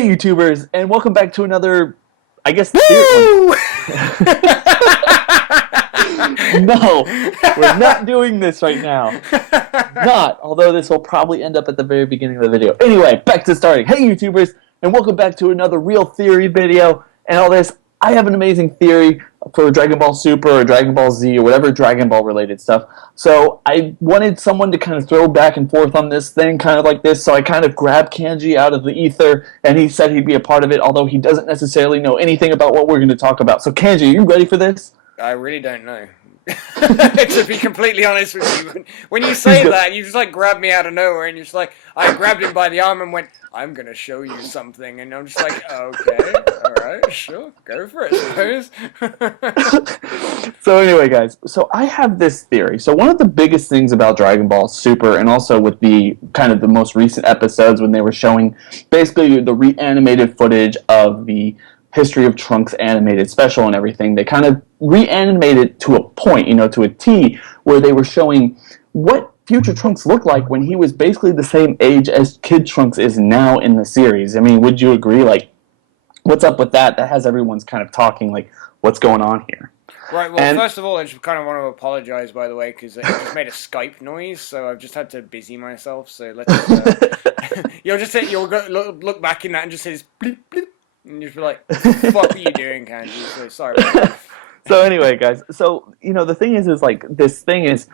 Hey YouTubers, and welcome back to another, I guess, Woo! No, we're not doing this right now. Not, although this will probably end up at the very beginning of the video. Anyway, back to starting. Hey YouTubers, and welcome back to another real theory video. And all this, I have an amazing theory for Dragon Ball Super or Dragon Ball Z or whatever Dragon Ball related stuff. So I wanted someone to kind of throw back and forth on this thing, kind of like this. So I kind of grabbed Kanji out of the ether, and he said he'd be a part of it, although he doesn't necessarily know anything about what we're going to talk about. So Kanji, are you ready for this? I really don't know. To be completely honest with you, when you say that, you just like grab me out of nowhere, and you're just like, I grabbed him by the arm and went, "I'm gonna show you something," and I'm just like, okay, all right, sure, go for it, I suppose. So anyway, guys, so I have this theory. So one of the biggest things about Dragon Ball Super, and also with the kind of the most recent episodes when they were showing basically the reanimated footage of the History of Trunks animated special and everything, they kind of reanimated to a point, to a T, where they were showing what future Trunks looked like when he was basically the same age as Kid Trunks is now in the series. I mean, would you agree? Like, what's up with that? That has everyone's kind of talking, like, what's going on here? Right, well, first of all, I just kind of want to apologize, by the way, because it just made a Skype noise, so I've just had to busy myself, so let's you'll look back in that and just say this bleep, bleep, and you'll be like, "What are you doing, Kanji?" So sorry about that. So anyway, guys, so, the thing is like, this thing is,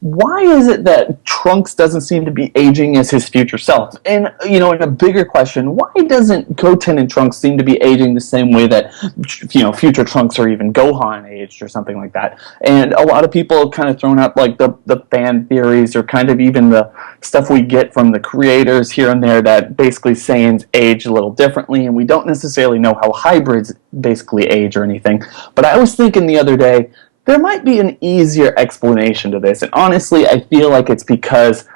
why is it that Trunks doesn't seem to be aging as his future self? And, in a bigger question, why doesn't Goten and Trunks seem to be aging the same way that, future Trunks or even Gohan aged or something like that? And a lot of people have kind of thrown out, like, the fan theories or kind of even the stuff we get from the creators here and there that basically Saiyans age a little differently, and we don't necessarily know how hybrids basically age or anything. But I was thinking the other day, there might be an easier explanation to this, and honestly, I feel like it's because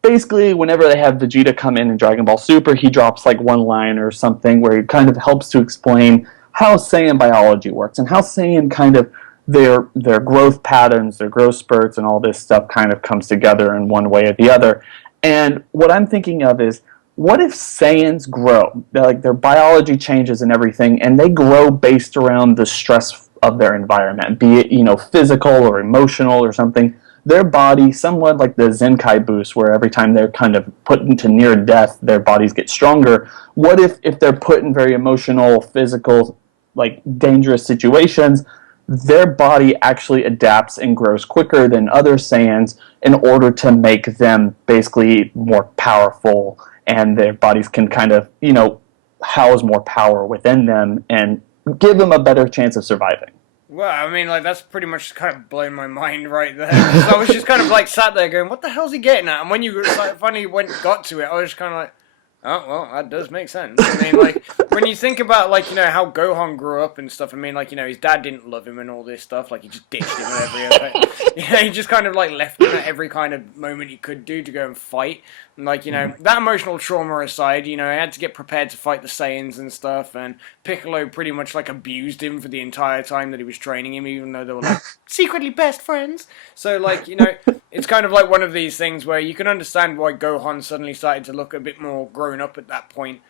basically whenever they have Vegeta come in Dragon Ball Super, he drops like one line or something where he kind of helps to explain how Saiyan biology works and how Saiyan kind of their growth patterns, their growth spurts, and all this stuff kind of comes together in one way or the other. And what I'm thinking of is, what if Saiyans grow, like their biology changes and everything, and they grow based around the stress of their environment, be it, physical or emotional or something. Their body, somewhat like the Zenkai boost, where every time they're kind of put into near death, their bodies get stronger. What if they're put in very emotional, physical, like dangerous situations, their body actually adapts and grows quicker than other Saiyans in order to make them basically more powerful, and their bodies can kind of, house more power within them and give them a better chance of surviving. Well, I mean, like, that's pretty much kind of blown my mind right there. So I was just kind of, like, sat there going, what the hell's he getting at? And when you finally got to it, I was kind of like, oh, well, that does make sense. I mean, like, when you think about, like, how Gohan grew up and stuff, I mean, like, his dad didn't love him and all this stuff. Like, he just ditched him at every other... he just kind of, like, left him at every kind of moment he could do to go and fight. And, like, that emotional trauma aside, he had to get prepared to fight the Saiyans and stuff, and Piccolo pretty much, like, abused him for the entire time that he was training him, even though they were, like, secretly best friends. So, like, it's kind of like one of these things where you can understand why Gohan suddenly started to look a bit more grown up at that point.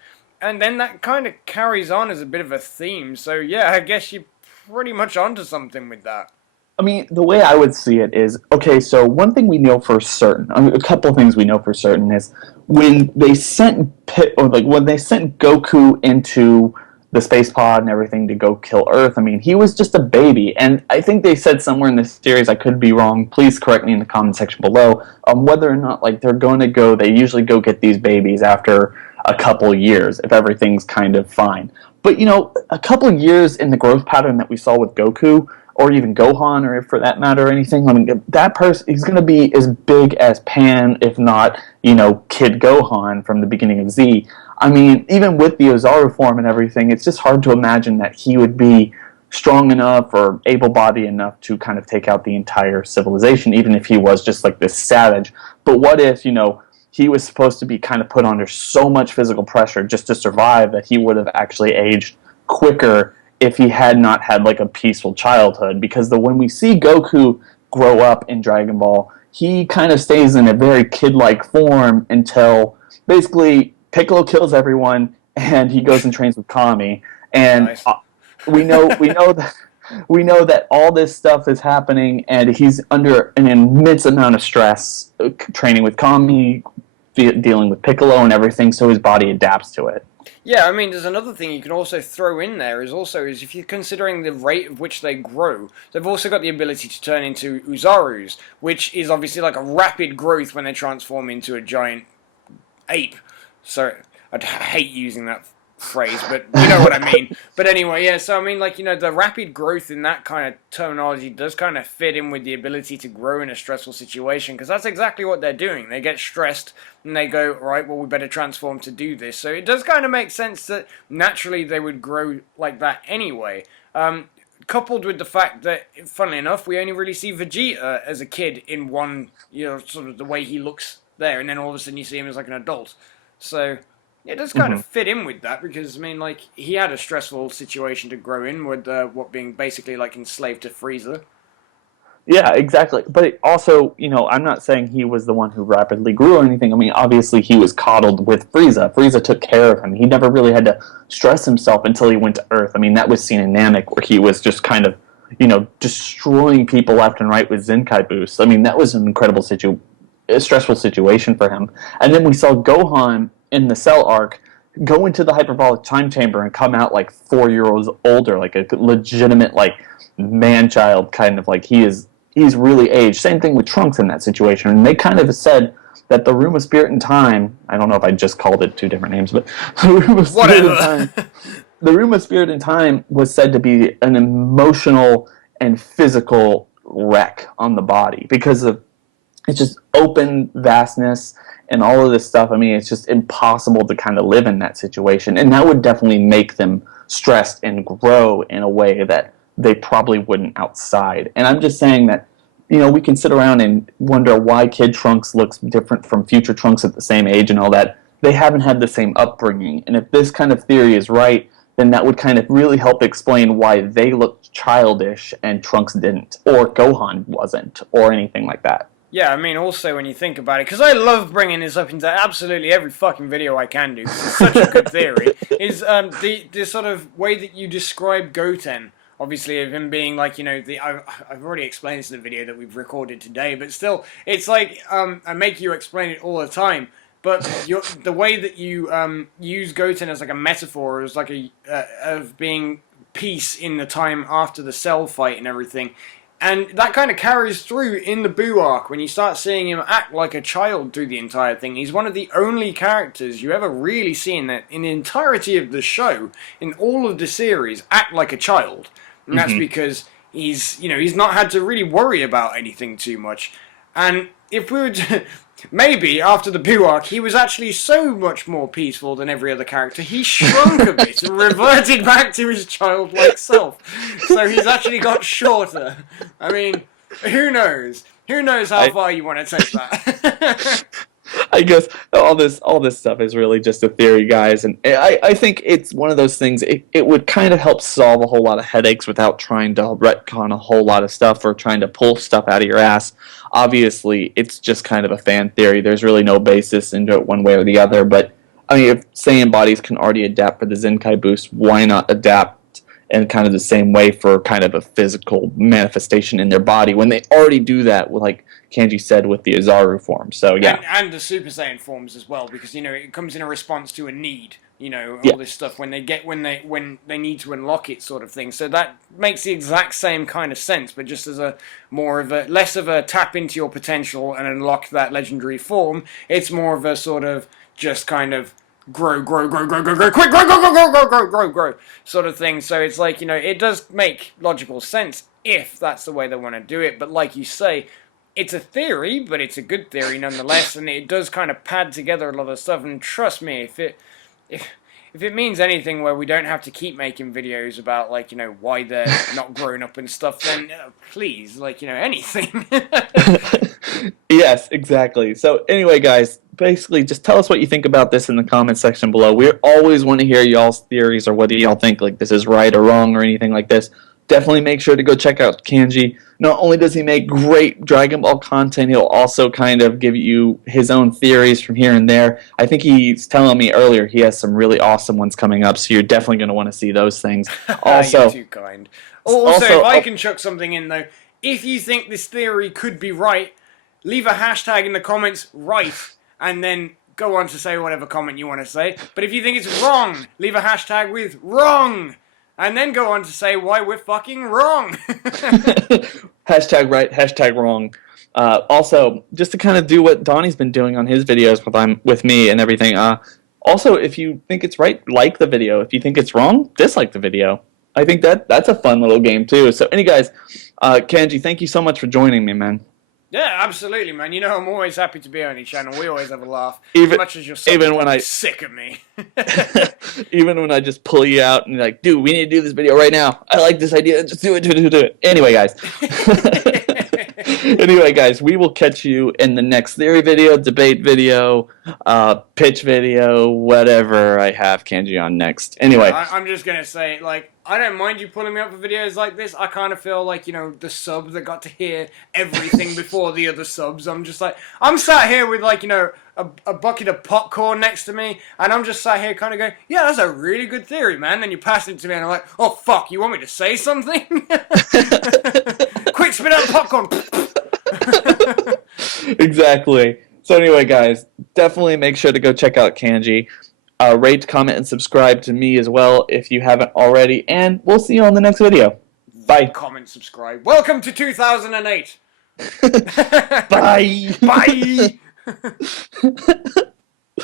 And then that kind of carries on as a bit of a theme. So, yeah, I guess you're pretty much onto something with that. I mean, the way I would see it is, okay, so one thing we know for certain, a couple of things we know for certain is when they sent when they sent Goku into the space pod and everything to go kill Earth, I mean, he was just a baby. And I think they said somewhere in this series, I could be wrong, please correct me in the comment section below, whether or not, like, they're going to go, they usually go get these babies after a couple years, if everything's kind of fine. But, a couple years in the growth pattern that we saw with Goku, or even Gohan, or for that matter, or anything, I mean, that person, he's going to be as big as Pan, if not, Kid Gohan from the beginning of Z. I mean, even with the Ozaru form and everything, it's just hard to imagine that he would be strong enough or able-bodied enough to kind of take out the entire civilization, even if he was just like this savage. But what if, he was supposed to be kind of put under so much physical pressure just to survive that he would have actually aged quicker if he had not had like a peaceful childhood? Because when we see Goku grow up in Dragon Ball, he kind of stays in a very kid-like form until basically Piccolo kills everyone and he goes and trains with Kami, and Nice. we know that all this stuff is happening, and he's under an immense amount of stress, training with Kami, dealing with Piccolo and everything, so his body adapts to it. Yeah, I mean, there's another thing you can also throw in there is if you're considering the rate of which they grow, they've also got the ability to turn into Uzarus, which is obviously like a rapid growth when they transform into a giant ape. So I hate using that phrase, but you know what I mean. But anyway, yeah, so I mean, like, the rapid growth in that kind of terminology does kind of fit in with the ability to grow in a stressful situation, because that's exactly what they're doing. They get stressed and they go, right, well, we better transform to do this. So it does kind of make sense that naturally they would grow like that anyway. Coupled with the fact that, funnily enough, we only really see Vegeta as a kid in one, sort of the way he looks there, and then all of a sudden you see him as like an adult. So it does kind of fit in with that, because, I mean, like, he had a stressful situation to grow in with what being basically, like, enslaved to Frieza. Yeah, exactly. But it also, I'm not saying he was the one who rapidly grew or anything. I mean, obviously he was coddled with Frieza. Frieza took care of him. He never really had to stress himself until he went to Earth. I mean, that was seen in Namek, where he was just kind of, destroying people left and right with Zenkai boosts. I mean, that was an incredible a stressful situation for him. And then we saw Gohan in the Cell arc go into the hyperbolic time chamber and come out like 4 years older, like a legitimate, like, man-child, kind of like he's really aged. Same thing with Trunks in that situation. And they kind of said that the Room of Spirit and Time, I don't know if I just called it two different names, but the Room of Spirit and Time, the Room of Spirit and Time was said to be an emotional and physical wreck on the body, because of it's just open vastness and all of this stuff. I mean, it's just impossible to kind of live in that situation. And that would definitely make them stressed and grow in a way that they probably wouldn't outside. And I'm just saying that, we can sit around and wonder why Kid Trunks looks different from future Trunks at the same age and all that. They haven't had the same upbringing. And if this kind of theory is right, then that would kind of really help explain why they looked childish and Trunks didn't, or Gohan wasn't, or anything like that. Yeah, I mean, also when you think about it, because I love bringing this up into absolutely every fucking video I can do, 'cause it's such a good theory, is the sort of way that you describe Goten. Obviously, of him being like, I've already explained this in the video that we've recorded today, but still, it's like, I make you explain it all the time, but the way that you use Goten as like a metaphor, as like of being peace in the time after the Cell fight and everything. And that kind of carries through in the Boo arc when you start seeing him act like a child through the entire thing. He's one of the only characters you ever really see in the entirety of the show, in all of the series, act like a child. And that's because he's not had to really worry about anything too much. And if we were to, maybe after the Boo arc, he was actually so much more peaceful than every other character. He shrunk a bit and reverted back to his childlike self. So he's actually got shorter. I mean, who knows? Who knows how far you want to take that? I guess all this stuff is really just a theory, guys, and I think it's one of those things. It would kind of help solve a whole lot of headaches without trying to retcon a whole lot of stuff or trying to pull stuff out of your ass. Obviously, it's just kind of a fan theory. There's really no basis into it one way or the other. But I mean, if Saiyan bodies can already adapt for the Zenkai boost, why not adapt in kind of the same way for kind of a physical manifestation in their body when they already do that with, like Kanji said, with the Azaru form? So yeah, and the Super Saiyan forms as well, because it comes in a response to a need. All this stuff when they need to unlock it, sort of thing. So that makes the exact same kind of sense, but just as less of a tap into your potential and unlock that legendary form. It's more of a sort of just kind of grow, quick, grow, sort of thing. So it's like, it does make logical sense if that's the way they want to do it. But like you say, it's a theory, but it's a good theory nonetheless, and it does kind of pad together a lot of stuff. And trust me, if it means anything where we don't have to keep making videos about, like, why they're not growing up and stuff, then please, like, anything. Yes, exactly. So anyway, guys, basically just tell us what you think about this in the comment section below. We always want to hear y'all's theories, or whether y'all think like this is right or wrong or anything like this. definitely make sure to go check out Kanji. Not only does he make great Dragon Ball content, he'll also kind of give you his own theories from here and there. I think he's telling me earlier he has some really awesome ones coming up, so you're definitely going to want to see those things. Also, you're too kind. Also, if I can chuck something in though, if you think this theory could be right, leave a hashtag in the comments, right, and then go on to say whatever comment you want to say. But if you think it's wrong, leave a hashtag with wrong, and then go on to say why we're fucking wrong. Hashtag right, hashtag wrong. Also, just to kind of do what Donnie's been doing on his videos with me and everything. Also, if you think it's right, like the video. If you think it's wrong, dislike the video. I think that's a fun little game too. So, guys, Kanji, thank you so much for joining me, man. Yeah, absolutely, man. You know, I'm always happy to be on your channel. We always have a laugh. As much as you're sick of me. Even when I just pull you out and like, dude, we need to do this video right now. I like this idea. Just do it. Anyway, guys, we will catch you in the next theory video, debate video, pitch video, whatever I have Kanji on next. Anyway. I'm just going to say, like, I don't mind you pulling me up for videos like this. I kind of feel like, you know, the sub that got to hear everything before the other subs. I'm just like, I'm sat here with, like, you know, a bucket of popcorn next to me, and I'm just sat here kind of going, yeah, that's a really good theory, man. And you pass it to me, and I'm like, oh, fuck, you want me to say something? Quick, spit out the popcorn. Exactly. So anyway, guys, definitely make sure to go check out Kanji. Rate, comment, and subscribe to me as well if you haven't already. And we'll see you on the next video. Bye. Comment, subscribe. Welcome to 2008. Bye. Bye.